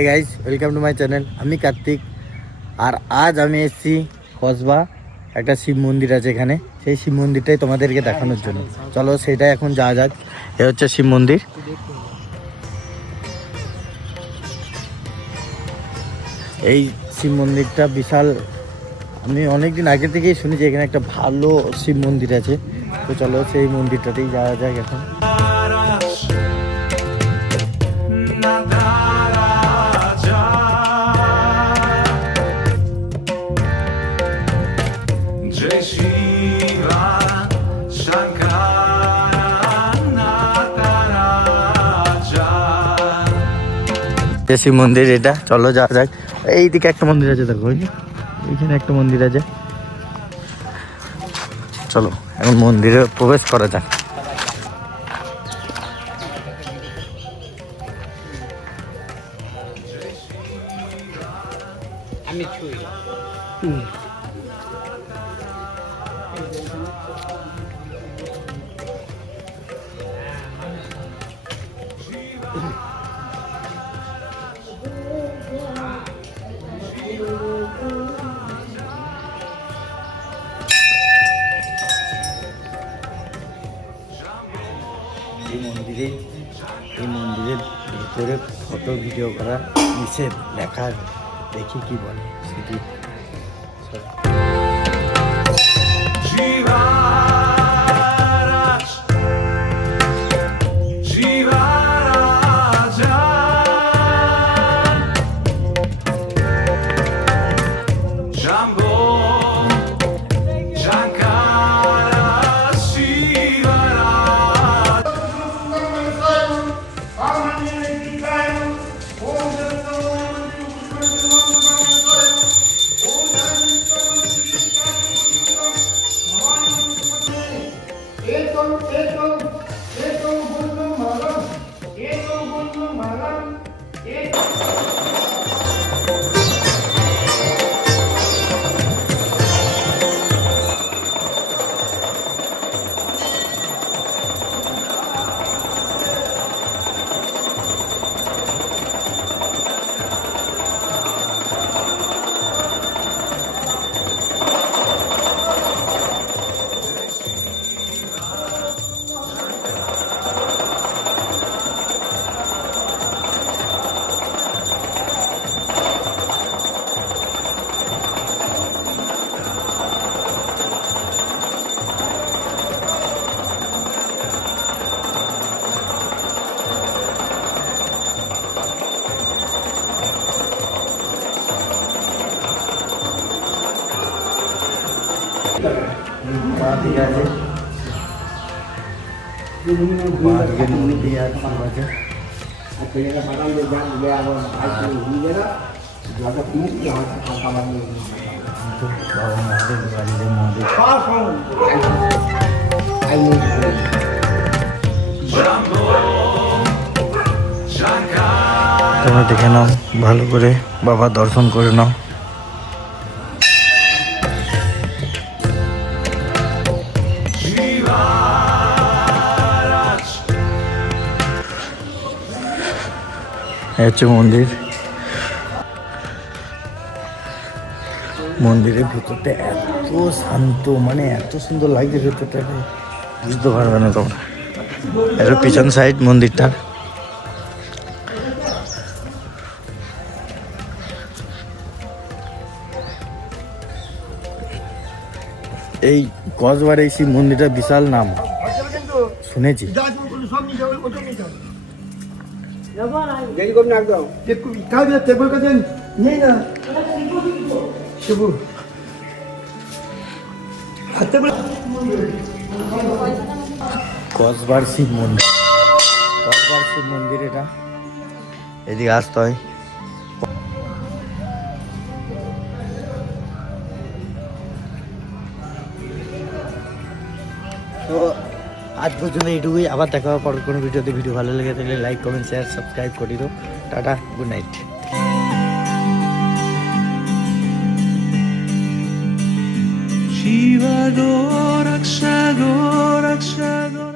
Hey guys, welcome to my channel. আমি কার্তিক, আর আজ আমি এসেছি কসবা। একটা শিব মন্দির আছে এখানে, সেই শিব মন্দিরটাই তোমাদেরকে দেখানোর জন্য। চলো সেটাই এখন যাওয়া যাক। এ হচ্ছে শিব মন্দির। এই শিব মন্দিরটা বিশাল, আমি অনেকদিন আগে থেকেই শুনেছি এখানে একটা ভালো শিব মন্দির আছে। তো চলো সেই মন্দিরটাতেই যাওয়া যাক এখন। শিব মন্দির এটা, চলো যাওয়া যাক। এইদিকে একটা মন্দির আছে, দেখো এইখানে একটা মন্দির আছে। চলো এখন মন্দিরে প্রবেশ করা যাক। এই মন্দিরের ভিতরে ফটো ভিডিও করা নিষেধ, লেখা দেখি কি বলে সেটি। তোমরা দেখে নাও ভালো করে, বাবা দর্শন করে নাও। হচ্ছে মন্দির। মন্দিরের ভিতরটা এত শান্ত, মানে এত সুন্দর লাগছে ভেতরটা, বুঝতে পারবে না তোমরা। এর পিছন সাইড মন্দিরটা। এই কসবার এই শিব মন্দিরটা বিশাল নাম শুনেছি। কসবার শিব মন্দির, কসবার শিব মন্দির এটা। এদিকে আসতে হয়। তো আজ পর্যন্ত এইটুকুই, আবার দেখা হবে পরের কোনো ভিডিওতে। ভিডিও ভালো লেগে থাকলে লাইক, কমেন্ট, শেয়ার, সাবস্ক্রাইব করে দিও। Tata, good night. Shiva Goraksha Goraksha Goraksha